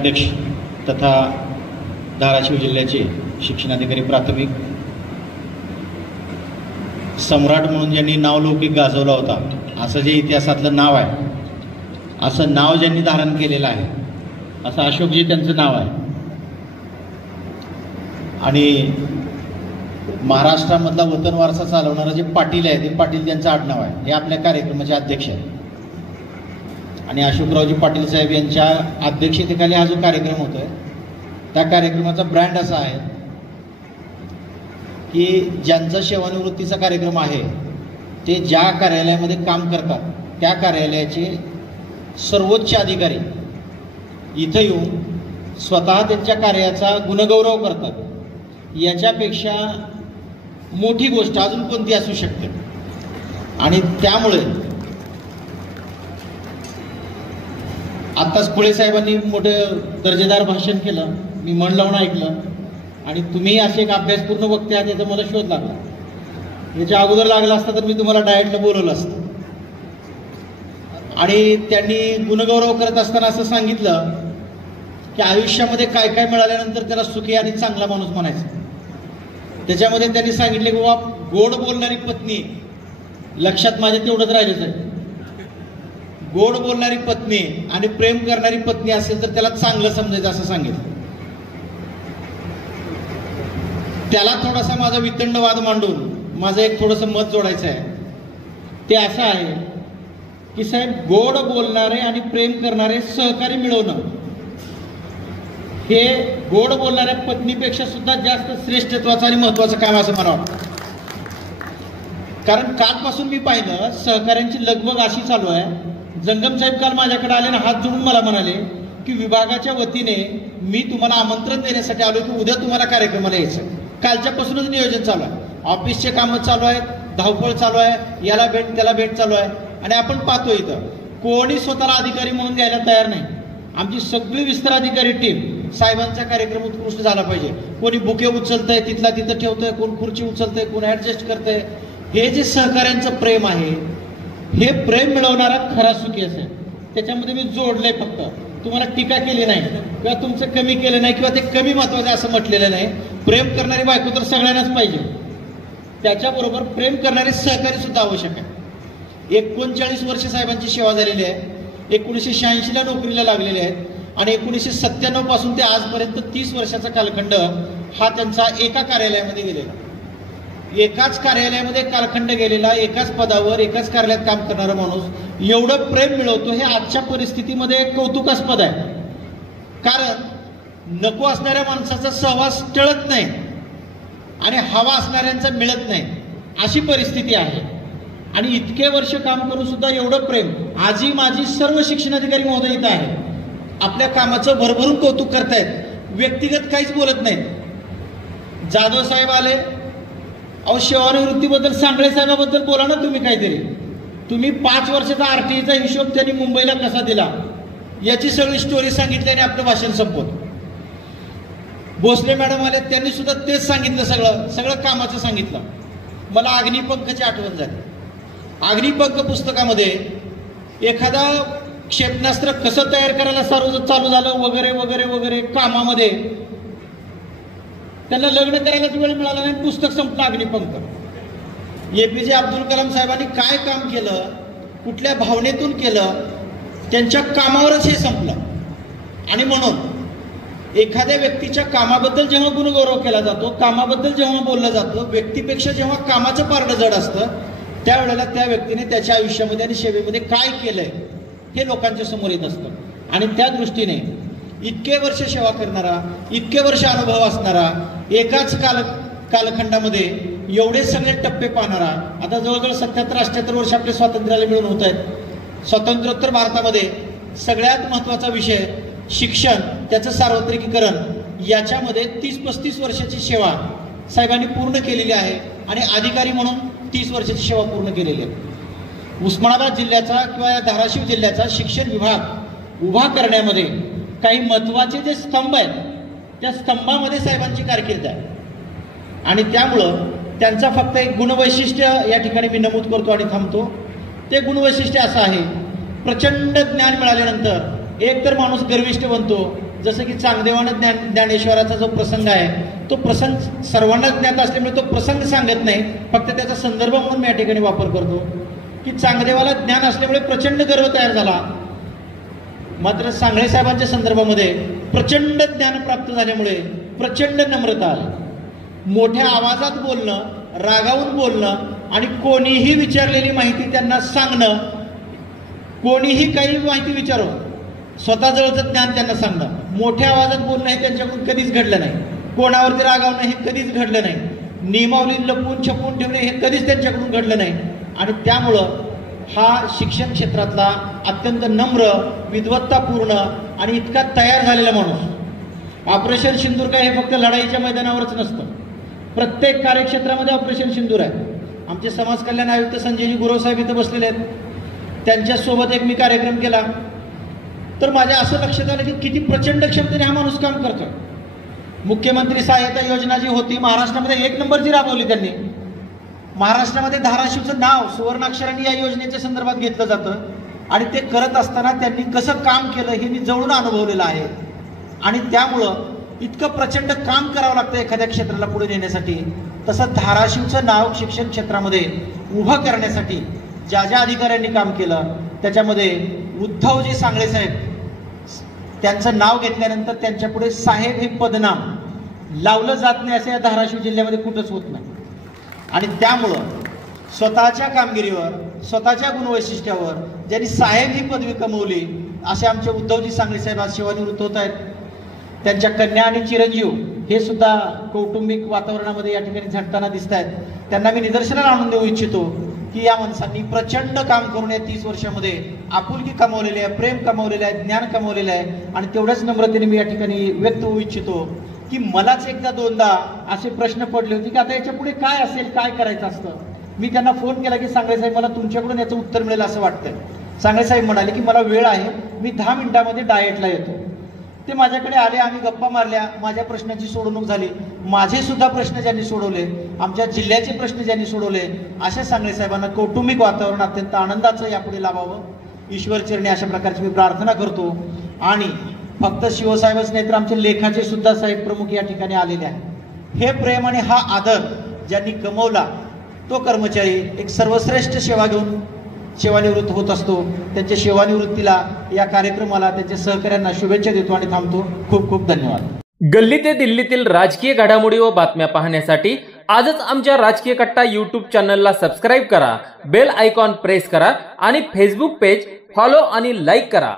अध्यक्ष तथा धाराशिव जिल्ह्याचे शिक्षणाधिकारी प्राथमिक सम्राट म्हणून ज्यांनी नावलौकिक गाजवला होता, असं जे इतिहासातलं नाव आहे, असं नाव ज्यांनी धारण केलेलं आहे, असं अशोकजी त्यांचं नाव आहे. आणि महाराष्ट्रामधला वतन वारसा चालवणारं जे पाटील आहे, ते पाटील त्यांचं आडनाव आहे. हे आपल्या कार्यक्रमाचे अध्यक्ष आहेत. आणि अशोकरावजी पाटील साहेब यांच्या अध्यक्षतेखाली हा जो कार्यक्रम होतोय, त्या कार्यक्रमाचा ब्रँड असा आहे की ज्यांचा सेवानिवृत्तीचा कार्यक्रम आहे, ते ज्या कार्यालयामध्ये काम करतात त्या कार्यालयाचे सर्वोच्च अधिकारी इथं येऊन स्वतः त्यांच्या कार्याचा गुणगौरव करतात. याच्यापेक्षा मोठी गोष्ट अजून कोणती असू शकते? आणि त्यामुळे आत्ताच कुळे साहेबांनी मोठं दर्जेदार भाषण केलं, मी मन लावून ऐकलं. आणि तुम्ही असे एक अभ्यासपूर्ण वक्ते आहात याचा मला शोध लागला. याच्या अगोदर लागला असता तर मी तुम्हाला डायरेक्टला बोलवलं असतं. आणि त्यांनी गुणगौरव करत असताना असं सांगितलं की आयुष्यामध्ये काय काय मिळाल्यानंतर त्याला सुखी आणि चांगला माणूस म्हणायचं. त्याच्यामध्ये त्यांनी सांगितले की बाबा, गोड बोलणारी पत्नी, लक्षात माझ्या तेवढंच राहिलंच आहे, गोड बोलणारी पत्नी आणि प्रेम करणारी पत्नी असेल तर त्याला चांगलं समजायचं असं सांगितलं. त्याला थोडासा माझा वितंड वाद मांडून माझं एक थोडंसं मत जोडायचं आहे. ते असं आहे की साहेब, गोड बोलणारे आणि प्रेम करणारे सहकारी मिळवणं हे गोड बोलणाऱ्या पत्नीपेक्षा सुद्धा जास्त श्रेष्ठत्वाचं आणि महत्वाचं काम असं मला वाटतं. कारण कालपासून मी पाहिलं सहकाऱ्यांची लगबग अशी चालू आहे. जंगम साहेब काल माझ्याकडे आले ना, हात जोडून मला म्हणाले की विभागाच्या वतीने मी तुम्हाला आमंत्रण देण्यासाठी आलो की उद्या तुम्हाला कार्यक्रमाला यायचं. कालच्यापासूनच नियोजन चालू आहे, ऑफिसचे कामं चालू आहेत, धावपळ चालू आहे, याला भेट त्याला भेट चालू आहे. आणि आपण पाहतो इथं कोणी स्वतःला अधिकारी म्हणून घ्यायला तयार नाही. आमची सगळी विस्तार अधिकारी टीम साहेबांचा कार्यक्रम उत्कृष्ट झाला पाहिजे. कोणी बुके उचलतंय, तिथला तिथं ठेवतंय, कोण खुर्ची उचलतंय, कोण ऍडजस्ट करतंय. हे जे सहकाऱ्यांचं प्रेम आहे, हे प्रेम मिळवणारा खरा सुखी असेल. त्याच्यामध्ये मी जोडलंय, फक्त तुम्हाला टीका केली नाही किंवा तुमचं कमी केलं नाही किंवा ते कमी महत्वाचं असं म्हटलेलं नाही. प्रेम करणारी बायको तर सगळ्यांनाच पाहिजे, त्याच्याबरोबर प्रेम करणारे सहकारी सुद्धा आवश्यक आहे. 39 वर्ष साहेबांची सेवा झालेली आहे. 1986ला नोकरीला लागलेले आहेत आणि 1997 पासून ते आजपर्यंत 30 वर्षाचा कालखंड हा त्यांचा एका कार्यालयामध्ये गेलेला, एकाच कार्यालयामध्ये कालखंड गेलेला, एकाच पदावर एकाच कार्यालयात काम करणारा माणूस एवढं प्रेम मिळवतो, हे आजच्या परिस्थितीमध्ये कौतुकास्पद आहे. कारण नको असणाऱ्या माणसाचा सहवास टळत नाही आणि हवा असणाऱ्यांचा मिळत नाही, अशी परिस्थिती आहे. आणि इतके वर्ष काम करून सुद्धा एवढं प्रेम. आजी माझी सर्व शिक्षणाधिकारी महोदय इथं आहे, आपल्या कामाचं भरभरून कौतुक करतायत, व्यक्तिगत काहीच बोलत नाहीत. जाधव साहेब आले, अहो सेवानिवृत्तीबद्दल सांगळे साहेबाबद्दल बोला ना तुम्ही काहीतरी. तुम्ही 5 वर्षाचा आरटीईचा हिशोब त्यांनी मुंबईला कसा दिला याची सगळी स्टोरी सांगितली आणि आपलं भाषण संपवलं. भोसले मॅडम आले, त्यांनी सुद्धा तेच सांगितलं, सगळं कामाचं सांगितलं. मला अग्निपंखची आठवण झाली. अग्निपंख पुस्तकामध्ये एखादा क्षेपणास्त्र कसं तयार करायला चालू झालं वगैरे वगैरे वगैरे, कामामध्ये त्यांना लग्न करायलाच वेळ मिळाला नाही, पुस्तक संपलं अग्निपंख. APJ अब्दुल कलाम साहेबांनी काय काम केलं, कुठल्या भावनेतून केलं, त्यांच्या कामावरच हे संपलं. आणि म्हणून एखाद्या व्यक्तीच्या कामाबद्दल जेव्हा गुणगौरव केला जातो, कामाबद्दल जेव्हा बोललं जातं, व्यक्तीपेक्षा जेव्हा कामाचं पारडं जड असतं, त्यावेळेला त्या व्यक्तीने त्याच्या आयुष्यामध्ये आणि सेवेमध्ये काय केलंय हे लोकांच्या समोर येत असतं. आणि त्या दृष्टीने इतके वर्ष सेवा करणारा, इतके वर्ष अनुभव असणारा, एकाच कालखंडामध्ये एवढे सगळे टप्पे पाहणारा, आता जवळजवळ 77-78 वर्ष आपले स्वातंत्र्याला मिळून होत आहेत. स्वातंत्र्योत्तर भारतामध्ये सगळ्यात महत्त्वाचा विषय शिक्षण, त्याचं सार्वत्रिकीकरण, याच्यामध्ये 30-35 वर्षाची सेवा साहेबांनी पूर्ण केलेली आहे. आणि अधिकारी म्हणून 30 वर्षाची सेवा पूर्ण केलेली आहे. उस्मानाबाद जिल्ह्याचा किंवा या धाराशिव जिल्ह्याचा शिक्षण विभाग उभा करण्यामध्ये काही महत्त्वाचे जे स्तंभ आहेत, त्या स्तंभामध्ये साहेबांची कारकीर्द आहे. आणि त्यामुळं त्यांचा फक्त एक गुणवैशिष्ट्य या ठिकाणी मी नमूद करतो आणि थांबतो. ते गुणवैशिष्ट्य असं आहे, प्रचंड ज्ञान मिळाल्यानंतर एक तर माणूस गर्विष्ठ बनतो जसं की चांगदेवानं ज्ञानेश्वराचा जो प्रसंग आहे तो प्रसंग सर्वांनाच ज्ञात असल्यामुळे तो प्रसंग सांगत नाही, फक्त त्याचा संदर्भ म्हणून मी या ठिकाणी वापर करतो की चांगदेवाला ज्ञान असल्यामुळे प्रचंड गर्व तयार झाला, मात्र सांगळे साहेबांच्या संदर्भामध्ये प्रचंड ज्ञान प्राप्त झाल्यामुळे प्रचंड नम्रता आली. मोठ्या आवाजात बोलणं, रागावून बोलणं आणि कोणीही विचारलेली माहिती त्यांना सांगणं, कोणीही काही माहिती विचारो स्वतःजवळचं ज्ञान त्यांना सांगणं, मोठ्या आवाजात बोलणं हे त्यांच्याकडून कधीच घडलं नाही, कोणावरती रागावणं हे कधीच घडलं नाही, नियमावली लपवून छपवून ठेवणे हे कधीच त्यांच्याकडून घडलं नाही. आणि त्यामुळं हा शिक्षण क्षेत्रातला अत्यंत नम्र, विद्वत्तापूर्ण आणि इतका तयार झालेला माणूस. ऑपरेशन सिंदूर काय हे फक्त लढाईच्या मैदानावरच नसतं, प्रत्येक कार्यक्षेत्रामध्ये ऑपरेशन सिंदूर आहे. आमचे समाज कल्याण आयुक्त संजयजी गुरव साहेब इथं बसलेले आहेत, त्यांच्यासोबत एक मी कार्यक्रम केला तर माझ्या असं लक्षात आलं की किती प्रचंड क्षमतेने हा माणूस काम करतोय. मुख्यमंत्री सहाय्यता योजना जी होती महाराष्ट्रामध्ये 1 नंबरची राबवली त्यांनी. महाराष्ट्रामध्ये धाराशिवचं नाव सुवर्णाक्षरांनी या योजनेच्या संदर्भात घेतलं जातं आणि ते करत असताना त्यांनी कसं काम केलं हे मी जवळून अनुभवलेलं आहे. आणि त्यामुळं इतकं प्रचंड काम करावं लागतं एखाद्या क्षेत्राला पुढे नेण्यासाठी. तसं धाराशिवचं नाव शिक्षण क्षेत्रामध्ये उभं करण्यासाठी ज्या ज्या अधिकाऱ्यांनी काम केलं त्याच्यामध्ये उद्धवजी सांगळे साहेब, त्यांचं नाव घेतल्यानंतर त्यांच्या पुढे साहेब हे पदनाम लावलं जात नाही असं या धाराशिव जिल्ह्यामध्ये कुठंच होत नाही. आणि त्यामुळं स्वतःच्या कामगिरीवर, स्वतःच्या गुणवैशिष्ट्यावर ज्यांनी साहेब ही पदवी कमवली असे आमचे उद्धवजी सांगळे साहेब आज सेवानिवृत्त होत आहेत. त्यांच्या कन्या आणि चिरंजीव हे सुद्धा कौटुंबिक वातावरणामध्ये या ठिकाणी झटताना दिसत आहेत. त्यांना मी निदर्शनाला आणून देऊ इच्छितो की या माणसांनी प्रचंड काम करून या 30 वर्षामध्ये आपुलकी कमावलेली आहे, प्रेम कमावलेलं आहे, ज्ञान कमावलेलं आहे. आणि तेवढ्याच नम्रतेने मी या ठिकाणी व्यक्त होऊ इच्छितो की मलाच एकदा दोनदा असे प्रश्न पडले होते की आता याच्या पुढे काय असेल, काय करायचं असतं. मी त्यांना फोन केला की सांगळे साहेब मला तुमच्याकडून याचं उत्तर मिळेल असं वाटतंय. सांगळे साहेब म्हणाले की मला वेळ आहे, मी 10 मिनिटामध्ये डाएटला येतो. ते माझ्याकडे आले, आम्ही गप्पा मारल्या, माझ्या प्रश्नाची सोडवणूक झाली, माझे सुद्धा प्रश्न ज्यांनी सोडवले, आमच्या जिल्ह्याचे प्रश्न ज्यांनी सोडवले, अशा सांगळे साहेबांना कौटुंबिक वातावरण अत्यंत आनंदाचं यापुढे लाभावं ईश्वरचरणी अशा प्रकारची मी प्रार्थना करतो. आणि फक्त शिवसाहेबच नाही तर आमचे लेखाचे सुद्धा साहेब प्रमुख या ठिकाणी आलेले आहेत. हे प्रेम आणि हा आदर ज्यांनी कमवला तो कर्मचारी एक सर्वश्रेष्ठ सेवा घेऊन सेवानिवृत्त होत असतो. त्यांच्या सेवानिवृत्तीला, या कार्यक्रमाला, त्यांच्या सहकाऱ्यांना शुभेच्छा देतो आणि थांबतो. खूप खूप धन्यवाद. गल्ली ते दिल्लीतील राजकीय घडामोडी व बातम्या पाहण्यासाठी आजच आमच्या राजकीय कट्टा YouTube चॅनलला सबस्क्राईब करा, बेल आयकॉन प्रेस करा आणि फेसबुक पेज फॉलो आणि लाईक करा.